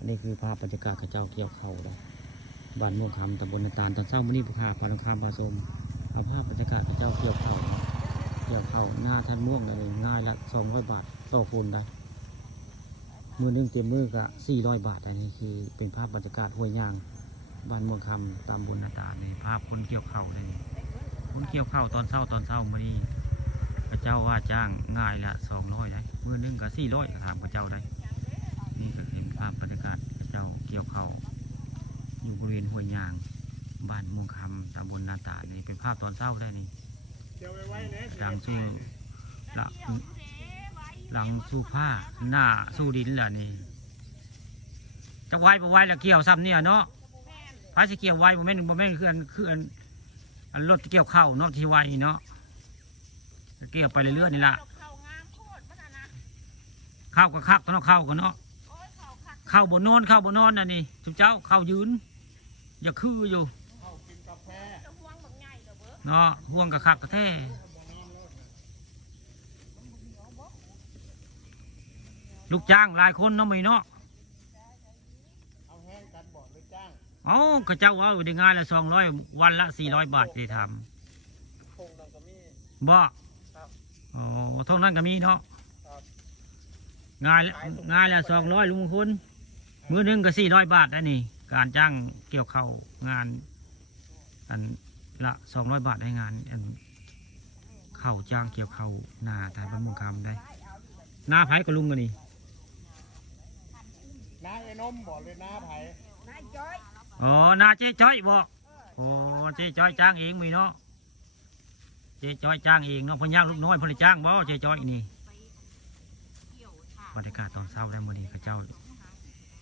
อันนี้คือภาพบรรยากาศข้าเจ้าเกี่ยวเข่าเลยบ้านม่วงคำตำบลนาตาลตอนเช้ามื้อนี้ผู้ค้าพาลงคำผสมเอาภาพบรรยากาศข้าเจ้าเกี่ยวเข่าหน้าท่านม่วงเลยง่ายละ200 บาทต่อคนได้มือนึงเต็มมือก็400 บาทอันนี้คือเป็นภาพบรรยากาศห้วยยางบ้านม่วงคำตำบลนาตาลในภาพคนเกี่ยวเข่าเลยคนเกี่ยวเข่าตอนเช้ามื้อนี้พระเจ้าว่าจ้างง่ายละ200ได้มือนึงก็400ถามพระเจ้าได้นี่ก็เป็นภาพบรรยากาศพระเจ้าเกี่ยวเข่าอยู่บริเวณห้วยยางบ้านม่วงคำตำบลนาตาลนี่เป็นภาพตอนเช้าได้นี่หลังสู้หลังสู้ผ้าหน้าสู้ดินแหละนี่จะไว้บ่ไว้แล้วเกี่ยวซ้ำเนี่ยเนาะพายสิเกี่ยวไว้บ่แม่นคืออันรถเกี่ยวเข้าเนาะที่ไว้เนาะเกี่ยวไปเรื่อยๆนี่ล่ะเข้าก็คักเนาะเข้าก็เนาะเข้าบ่นอนน่ะนี่ทุกเจ้าเข้ายืนอย่าคืออยู่เนาะห่วงกับคักกระแท้ลูกจ้างหลายคนเนาะไม่เนาะเอาข้าเจ้าว่าได้งานละ200วันละ400 บาทที่ทำบ่อ๋อท่องนั้นก็มีเนาะงานละ200ลุงคุณมือนึงก็400 บาทได้นี่การจ้างเกี่ยวข้าวงานอันละ200 บาทได้งานอันข้าวจ้างเกี่ยวข้าวนาไทยบ้านมุงคำได้นาไผ่ก็ลุงกันนี่นาไอ้นมบอกเลยนาไผ่นาจ้อยอ๋อนาเจ๊จ้อยบอกโอ้เจ๊จ้อยจ้างเองมีเนาะเจ๊จ้อยจ้างเองเนาะพย่างลูกน้อยพลจ้างบ่เจ๊จ้อยนี่บรรยากาศตอนเช้าได้มื้อนี้ข้าเจ้า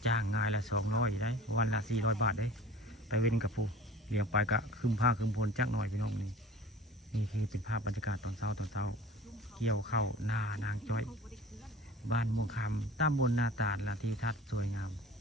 จ้างงานละ200ได้วันละ400 บาทได้ไปเว้นกับผู้เลี้ยงไปก็คืมผ้าคืมพลจักหน่อยพี่น้องนี่คือเป็นภาพบรรยากาศตอนเช้าเกี่ยวเข้านานางจ้อยบ้านม่วงคำตำบลนาตาลละที่ทัดสวยงาม